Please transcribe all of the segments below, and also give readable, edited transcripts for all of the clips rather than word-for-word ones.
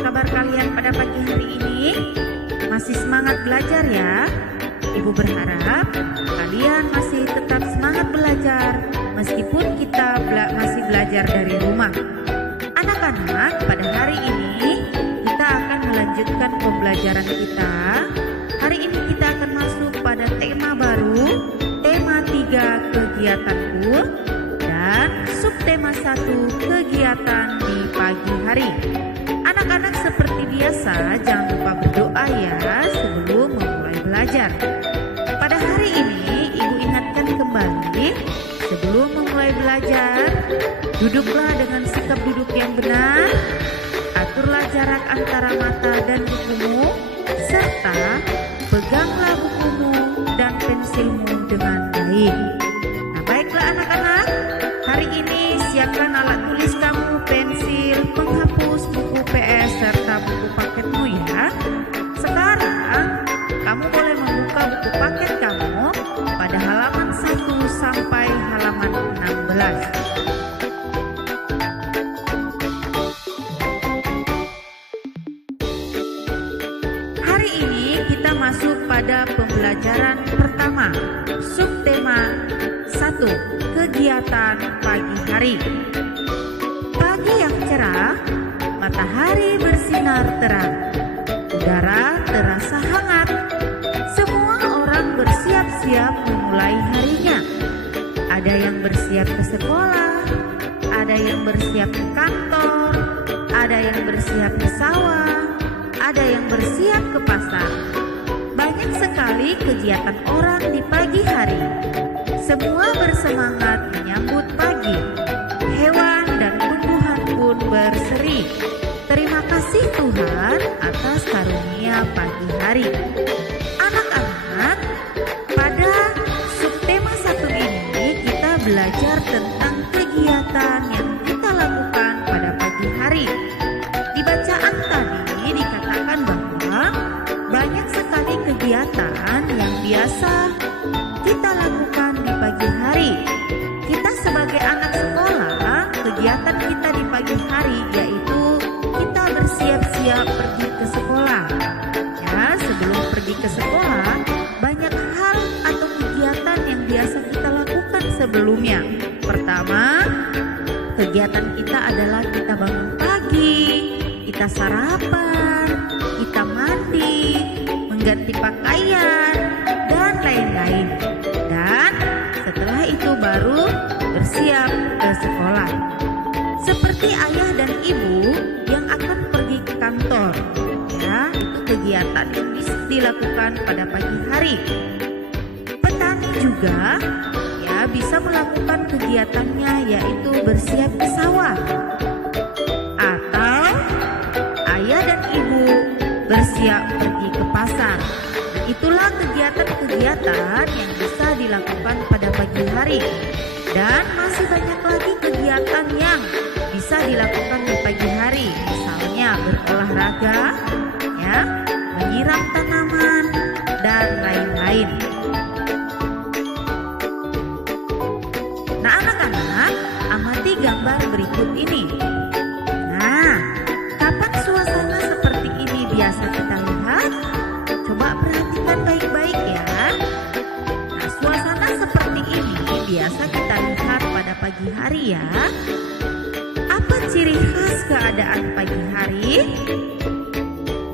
kabar kalian pada pagi hari ini? Masih semangat belajar ya? Ibu berharap kalian masih tetap semangat belajar meskipun kita masih belajar dari rumah. Anak-anak, pada hari ini kita akan melanjutkan pembelajaran kita. Hari ini kita akan masuk pada tema baru, tema 3 kegiatanku, dan subtema 1 kegiatan di pagi hari. Anak-anak, seperti biasa jangan lupa berdoa ya sebelum memulai belajar. Pada hari ini ibu ingatkan kembali, sebelum memulai belajar, duduklah dengan sikap duduk yang benar, aturlah jarak antara mata dan bukumu, serta peganglah bukumu dan pensilmu dengan baik. Nah, baiklah anak-anak, hari ini siapkan alat tulis kamu, pensil, penghapus, buku PS, serta buku paketmu ya. Sekarang kamu boleh membuka buku paket kamu pada halaman 1 sampai halaman 16. Hari ini kita masuk pada pembelajaran pertama, subtema 1, kegiatan pagi hari. Pagi yang cerah, matahari bersinar terang, udara terasa hangat. Semua orang bersiap-siap memulai harinya. Ada yang bersiap ke sekolah, ada yang bersiap ke kantor, ada yang bersiap ke sawah, ada yang bersiap ke pasar. Banyak sekali kegiatan orang di pagi hari. Semua bersemangat menyambut pagi. Hewan dan tumbuhan pun berseri. Terima kasih Tuhan atas karunia pagi hari. Anak-anak, pada subtema 1 ini kita belajar tentang kegiatan yang kita lakukan pada pagi hari. Di bacaan tadi dikatakan bahwa banyak sekali kegiatan yang biasa kita lakukan di pagi hari. Kita sebagai anak sekolah, kegiatan kita di pagi hari yaitu kita bersiap-siap pergi ke sekolah. Ya, sebelum pergi ke sekolah, banyak hal atau kegiatan yang biasa kita lakukan sebelumnya. Pertama, kegiatan kita adalah kita bangun pagi, kita sarapan, kita mandi, mengganti pakaian, dan lain-lain. Dan setelah itu baru bersiap ke sekolah. Seperti ayah dan ibu yang akan pergi ke kantor, ya, itu kegiatan yang bisa dilakukan pada pagi hari. Petani juga ya bisa melakukan kegiatannya, yaitu bersiap ke sawah. Atau ayah dan ibu bersiap pergi ke pasar. Itulah kegiatan-kegiatan yang bisa dilakukan pada pagi hari. Dan masih banyak lagi kegiatan yang bisa dilakukan di pagi hari. Misalnya berolahraga, ya, menyiram tanaman, dan lain-lain. Nah anak-anak, amati gambar berikut ini. Nah, kapan suasana seperti ini biasa kita lihat? Coba perhatikan baik-baik ya. Nah, suasana seperti ini biasa kita lihat pada pagi hari ya. Apa ciri khas keadaan pagi hari?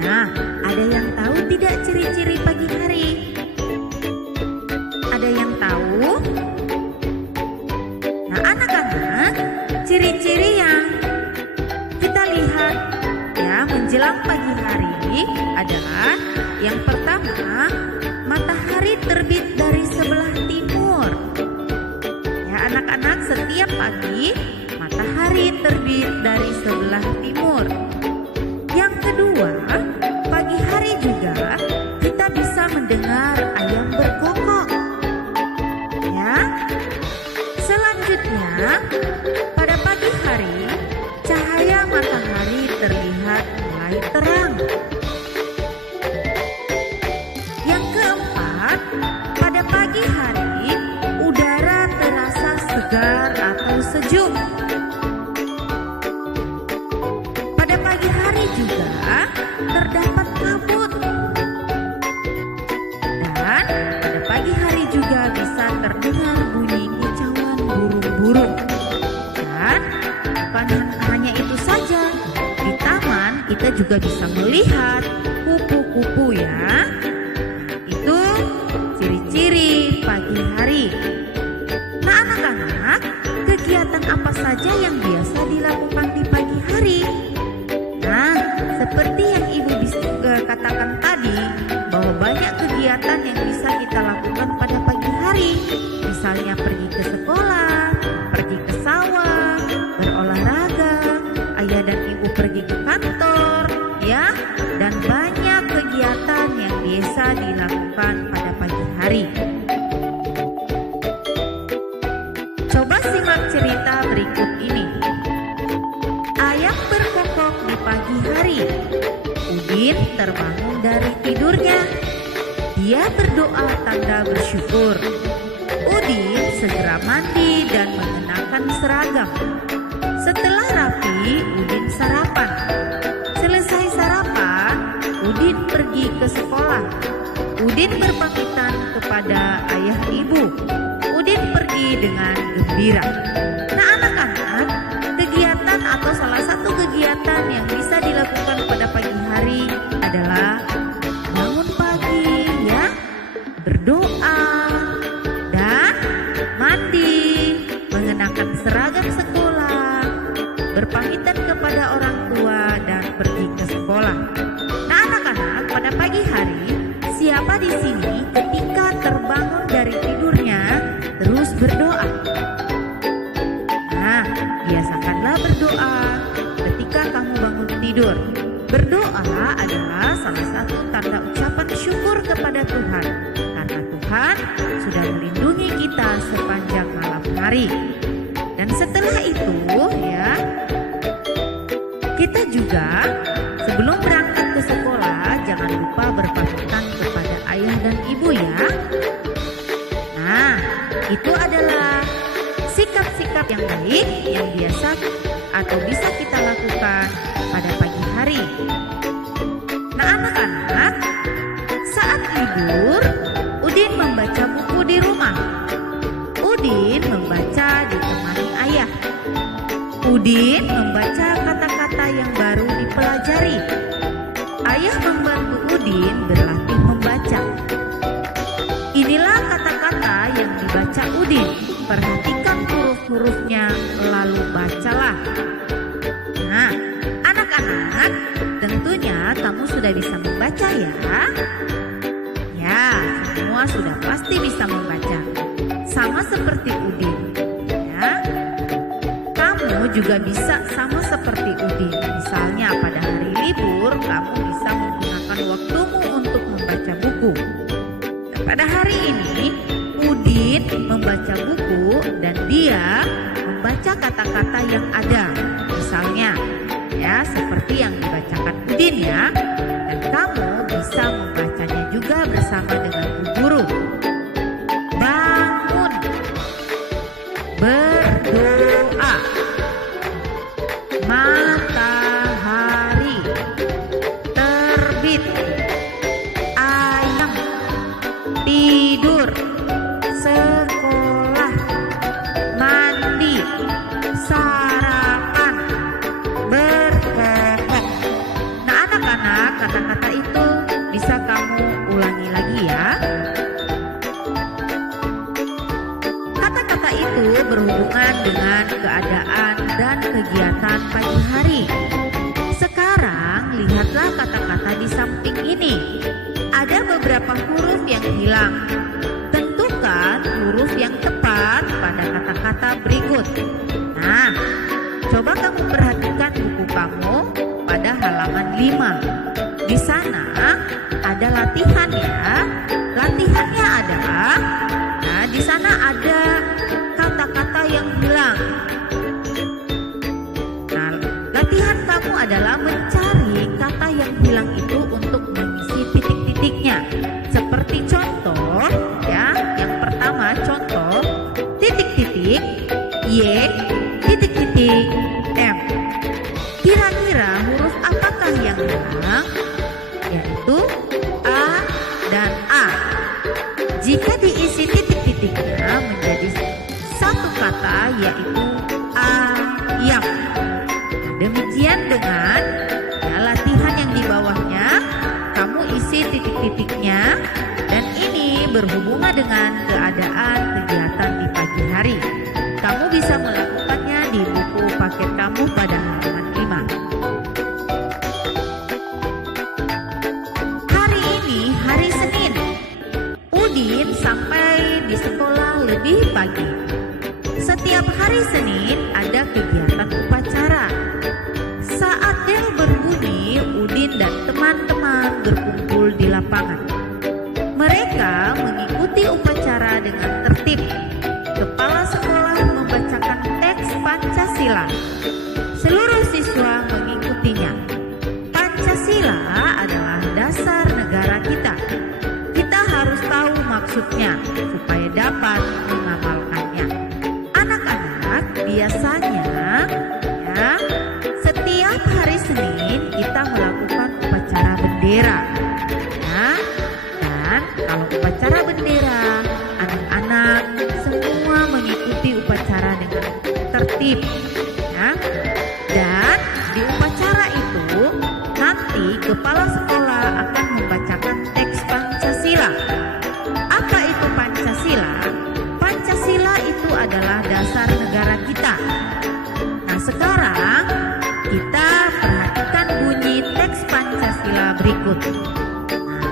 Nah, ada yang tahu tidak ciri-ciri pagi hari? Ada yang tahu? Nah, anak-anak, ciri-ciri yang kita lihat ya menjelang pagi hari adalah yang pertama, matahari terbit dari sebelah timur. Ya anak-anak, setiap pagi matahari terbit dari sebelah timur. Yang kedua, pagi hari juga kita bisa mendengar ayam berkokok. Ya. Selanjutnya, pada pagi hari cahaya matahari terlihat mulai terang. Yang keempat, pada pagi hari udara terasa segar atau sejuk. Pada pagi hari juga terdapat kabut. Dan pada pagi hari juga bisa terdengar bunyi kicauan burung-burung. Dan bukan hanya itu saja, di taman kita juga bisa melihat kupu-kupu ya. Itu ciri-ciri pagi hari. Nah anak-anak, kegiatan apa saja yang biasa dilakukan di pagi hari? Nah, seperti yang Ibu katakan tadi, bahwa banyak kegiatan yang bisa kita lakukan pada pagi hari. Misalnya pergi ke sekolah, pergi ke sawah, berolahraga, ayah dan ibu pergi ke kantor, ya, dan banyak kegiatan yang biasa dilakukan pada pagi hari. Coba simak cerita berikut ini. Ayam berkokok di pagi hari. Udin terbangun dari tidurnya. Dia berdoa tanda bersyukur. Udin segera mandi dan mengenakan seragam. Setelah rapi, Udin sarapan. Selesai sarapan, Udin pergi ke sekolah. Udin berpamitan kepada ayah ibu. Udin pergi dengan gembira. Nah anak-anak, kegiatan atau salah satu kegiatan yang bisa dilakukan pada pagi hari adalah bangun pagi ya, berdoa, dan mandi, mengenakan seragam sekolah, berpamitan kepada orang tua dan pergi ke sekolah. Nah anak-anak, pada pagi hari siapa di sini ketika terbangun dari tidurnya terus berdoa? Nah, biasakanlah berdoa ketika kamu bangun tidur. Berdoa adalah salah satu tanda ucapan syukur kepada Tuhan, karena Tuhan sudah melindungi kita sepanjang malam hari. Dan setelah itu ya, kita juga sebelum berangkat ke sekolah jangan lupa berpamitan kepada ayah dan ibu ya. Nah, itu adalah sikap-sikap yang baik yang biasa atau bisa kita lakukan pada pagi hari. Nah anak-anak, saat tidur, Udin membaca buku di rumah. Udin membaca ditemani ayah. Udin membaca kata-kata yang baru dipelajari. Ayah membantu Udin berlatih membaca. Inilah kata-kata yang dibaca Udin. Perhatikan huruf-hurufnya lalu bacalah. Nah, anak-anak, tentunya kamu sudah bisa membaca ya? Ya, semua sudah pasti bisa membaca. Sama seperti Udin. Ya. Kamu juga bisa sama seperti Udin. Misalnya pada hari libur, kamu bisa menggunakan waktumu untuk membaca buku. Nah, pada hari ini, Udin membaca buku dan dia membaca kata-kata yang ada. Misalnya, ya seperti yang dibacakan Udin ya. Dan kamu bisa membacanya juga bersama dengan Bu Guru. Bangun, berdoa, matahari terbit, ayam tidur, sekolah, mandi, sarapan, berkokok. Nah anak-anak, kata-kata itu bisa kamu ulangi lagi ya. Kata-kata itu berhubungan dengan keadaan dan kegiatan pagi hari. Sekarang lihatlah kata-kata di samping ini. Ada beberapa huruf yang hilang. Tentukan huruf yang tepat pada kata-kata berikut. Nah, coba kamu perhatikan buku kamu pada halaman 5. Di sana ada latihan ya. Latihannya adalah, nah di sana ada kata-kata yang hilang. Nah, latihan kamu adalah mencari kata yang hilang itu untuk mengisi titik-titiknya. Seperti contoh ya, yang pertama contoh titik-titik Y titik-titik M. Kira-kira huruf apakah yang bilang, yaitu A dan A. Jika diisi titik-titiknya menjadi satu kata, yaitu ayam. Demikian dengan latihan yang di bawahnya, kamu isi titik-titiknya, dan ini berhubungan dengan keadaan kegiatan di pagi hari. Kamu bisa melakukannya di buku paket kamu pada halaman 5. Hari ini hari Senin. Udin sampai di sekolah lebih pagi. Setiap hari Senin ada kegiatan upacara. Saat bel berbunyi, Udin dan teman-teman berkumpul di lapangan. Mereka mengikuti upacara dengan tertib. Kepala sekolah membacakan teks Pancasila. Seluruh siswa mengikutinya. Pancasila adalah dasar negara kita. Kita harus tahu maksudnya supaya dapat mengamalkannya. Anak-anak, biasanya ya, setiap hari Senin kita melakukan upacara bendera. Ya, dan kalau upacara bendera, anak-anak semua mengikuti upacara dengan tertib. Ya. Dan di upacara itu nanti kepala sekolah akan membacakan teks Pancasila. Apa itu Pancasila? Pancasila itu adalah dasar negara kita. Nah, sekarang kita perhatikan bunyi teks Pancasila berikut. Nah,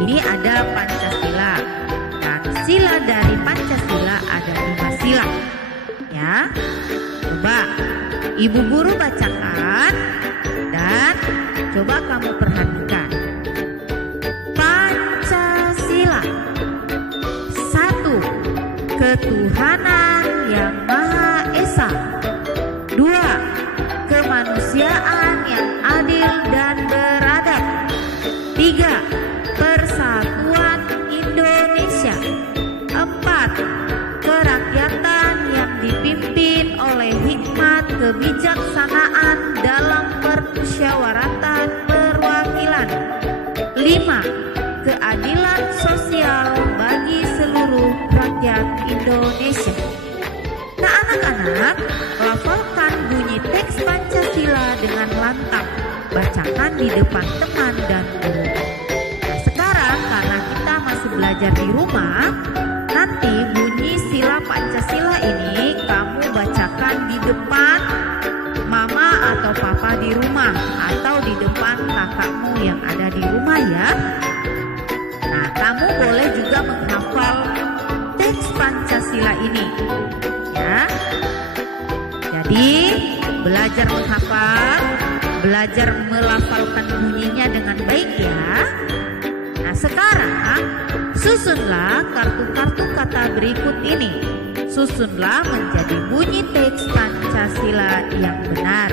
ini ada Pancasila. Dan sila dari Pancasila ada 5 sila. Ya, coba ibu guru bacakan dan coba kamu perhatikan. Pancasila. 1. Ketuhanan yang Maha Esa. 2. Kemanusiaan yang adil dan beradab. 3. Persatuan Indonesia. 4. Kerakyatan yang dipimpin oleh hikmat kebijaksanaan dalam permusyawaratan perwakilan. 5. Keadilan sosial bagi seluruh rakyat Indonesia. Nah, anak-anak, lafalkan bunyi teks Pancasila dengan lantang. Bacakan di depan teman dan guru. Nah, sekarang karena kita masih belajar di rumah, nanti bunyi sila Pancasila ini kamu bacakan di depan mama atau papa di rumah atau di depan kakakmu yang ada di rumah ya. Nah, kamu boleh juga menghafal teks Pancasila ini ya. Jadi belajar menghafal, belajar melafalkan bunyinya dengan baik ya. Nah, sekarang susunlah kartu-kartu kata berikut ini. Susunlah menjadi bunyi teks Pancasila yang benar.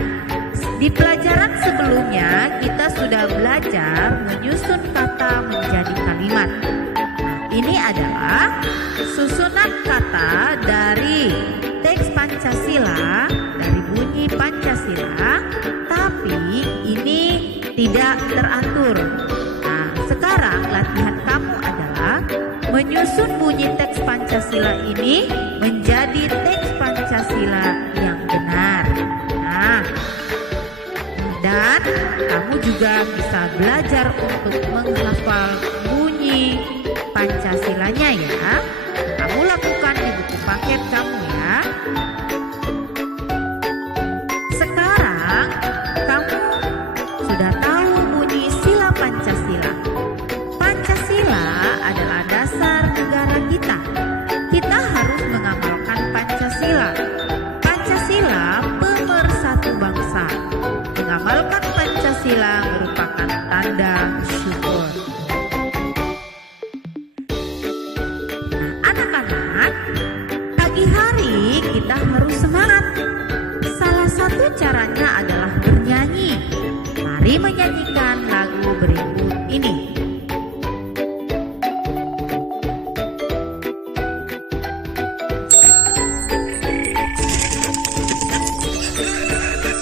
Di pelajaran sebelumnya kita sudah belajar menyusun kata menjadi kalimat. Nah, ini adalah susunan kata dari teks Pancasila, dari bunyi Pancasila, tapi ini tidak teratur. Nah, sekarang latihan kamu adalah menyusun bunyi teks Pancasila ini menjadi teks Pancasila yang benar. Nah, dan kamu juga bisa belajar untuk menghafal bunyi Pancasilanya ya. Kamu lakukan di buku paket kamu ya. Sekarang kamu sudah tahu bunyi sila Pancasila. Pancasila adalah dasar negara kita. Kita harus mengamalkan Pancasila. Pancasila pemersatu bangsa. Mengamalkan Pancasila merupakan tanda syukur. Nah, anak-anak, pagi hari kita harus semangat. Salah satu caranya adalah bernyanyi. Mari menyanyikan lagu berikut ini.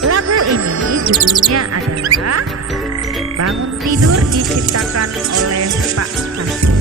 Lagu ini judulnya adalah Bangun tidur diciptakan oleh Pak Kasih.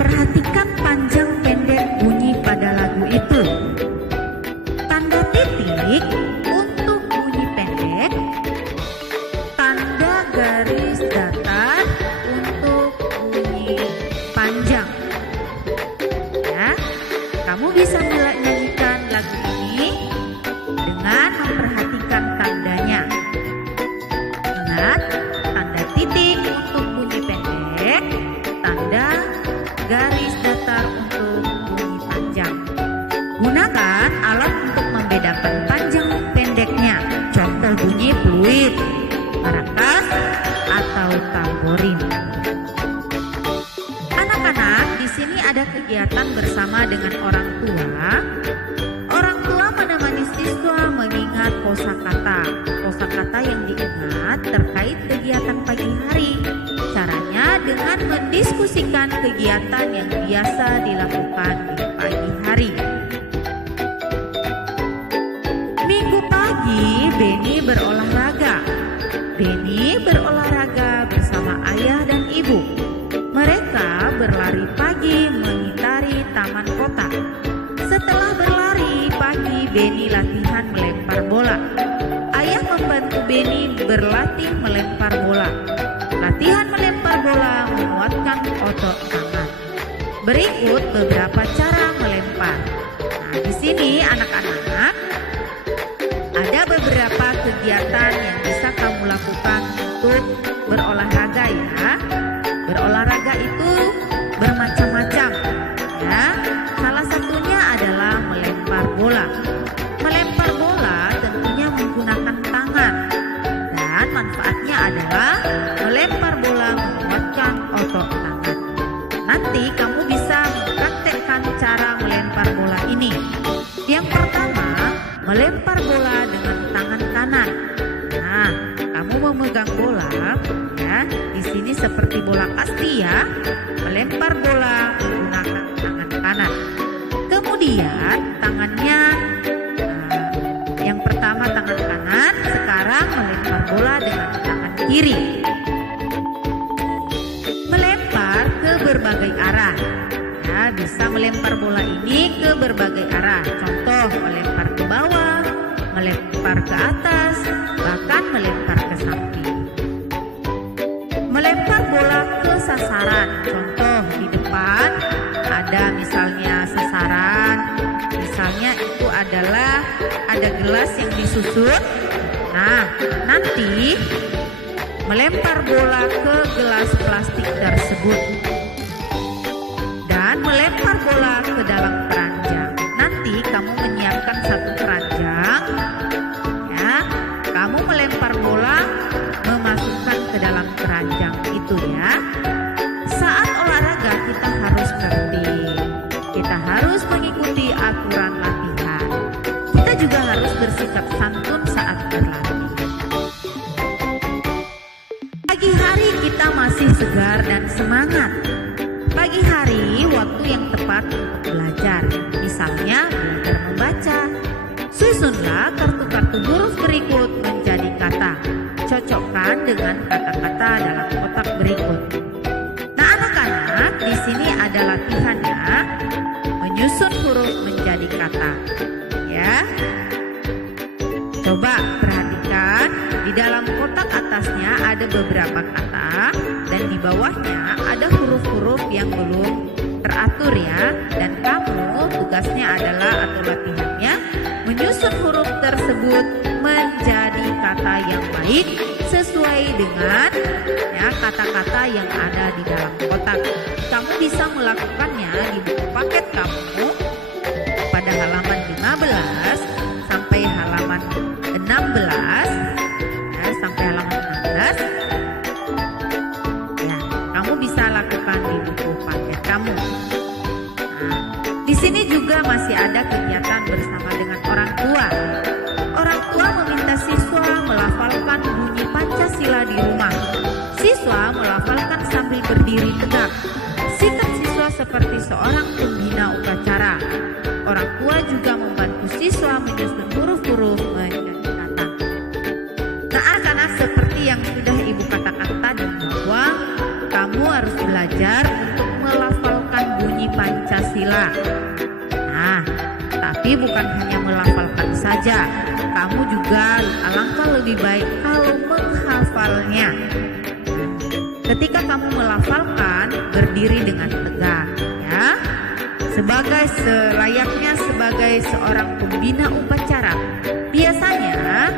Perhatikan panjang pendek bunyi pada lagu itu. Tanda titik untuk bunyi pendek, tanda garis datar untuk bunyi panjang. Ya, kamu bisa menyanyikan lagu ini dengan memperhatikan tandanya. Ingat, tanda titik untuk bunyi pendek, tanda garis datar untuk bunyi panjang. Gunakan alat untuk membedakan panjang pendeknya. Contoh bunyi fluid, maracas, atau tamborin. Anak-anak, di sini ada kegiatan bersama dengan orang tua. Orang tua menemani siswa mengingat kosakata. Kosakata yang diingat terkait kegiatan pagi hari. Caranya dengan mendiskusikan kegiatan yang biasa dilakukan di pagi hari. Minggu pagi, Beni berolahraga. Beni berolahraga bersama ayah dan ibu. Mereka berlari pagi mengitari taman kota. Setelah berlari pagi, Beni latihan melempar bola. Ayah membantu Beni berlatih melempar bola. Latihan melempar bola menguatkan otot tangan. Berikut beberapa cara melempar. Nah, di sini anak-anak ada beberapa kegiatan yang bisa kamu lakukan untuk berolahraga ya. Berolahraga itu bermacam-macam ya. Salah satunya adalah melempar bola. Melempar bola tentunya menggunakan tangan. Dan manfaatnya adalah melempar bola menguatkan otot tangan. Nanti kamu bisa mempraktekkan cara melempar bola ini. Yang pertama, melempar bola dengan tangan kanan. Nah, kamu memegang bola ya. Di sini seperti bola kasti ya. Melempar bola menggunakan tangan kanan. Kemudian tangannya yang pertama tangan kanan, sekarang melempar bola dengan tangan kiri. Melempar ke berbagai arah. Ya, bisa melempar bola ini ke berbagai arah. Contoh, melempar ke bawah, melempar ke atas, bahkan melempar ke samping. Melempar bola ke sasaran. Contoh, di depan ada misalnya sasaran. Misalnya itu adalah ada gelas yang disusun. Nah, nanti melempar bola ke gelas plastik tersebut dan melempar bola ke dalam keranjang. Nanti kamu menyiapkan satu keranjang ya. Kamu melempar bola memasukkan ke dalam keranjang itu ya. Saat olahraga kita harus tertib. Kita harus mengikuti aturan latihan. Kita juga harus bersikap santun saat berlatih. Pagi hari kita masih segar dan semangat. Pagi hari waktu yang tepat tepat untuk belajar. Misalnya belajar membaca. Susunlah kartu-kartu huruf berikut menjadi kata. Cocokkan dengan kata-kata dalam kotak berikut. Nah, anak-anak, di sini ada latihannya menyusun huruf menjadi kata. Ya. Coba perhatikan, di dalam kotak atasnya ada beberapa kata dan di bawahnya ada huruf-huruf yang belum teratur ya. Dan kamu tugasnya adalah atau latihannya menyusun huruf tersebut menjadi kata yang baik sesuai dengan ya kata-kata yang ada di dalam kotak. Kamu bisa melakukannya di buku paket kamu pada halaman 15 sampai halaman 16 ya, sampai halaman 16 ya, kamu bisa lakukan di buku paket kamu. Nah, di sini juga masih ada kegiatan bersama dengan orang tua. Orang tua meminta siswa melafalkan bunyi Pancasila di rumah. Siswa melafalkan sambil berdiri tegak. Sikap siswa seperti seorang pembina upacara. Orang tua juga membantu siswa menyusun huruf-huruf menjadi kata. Nah, anak-anak, seperti yang sudah Ibu katakan tadi bahwa kamu harus belajar untuk melafalkan bunyi Pancasila. Nah, tapi bukan hanya melafalkan saja. Kamu juga alangkah lebih baik kalau menghafalnya. Ketika kamu melafalkan, berdiri dengan tegak ya. Selayaknya sebagai seorang pembina upacara. Biasanya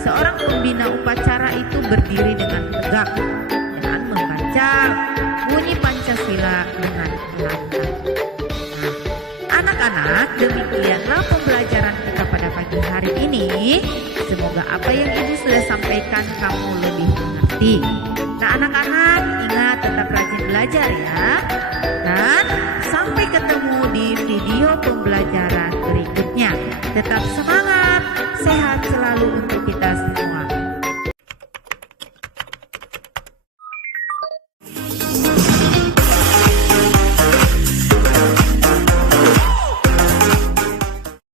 seorang pembina upacara itu berdiri dengan tegak dan membaca bunyi Pancasila dengan lantang. Nah, anak-anak, demikianlah pembelajaran kita pada pagi hari ini. Semoga apa yang Ibu sudah sampaikan kamu lebih mengerti. Nah, anak-anak, ingat tetap rajin belajar ya. Dan sampai ketemu di video pembelajaran berikutnya. Tetap semangat, sehat selalu untuk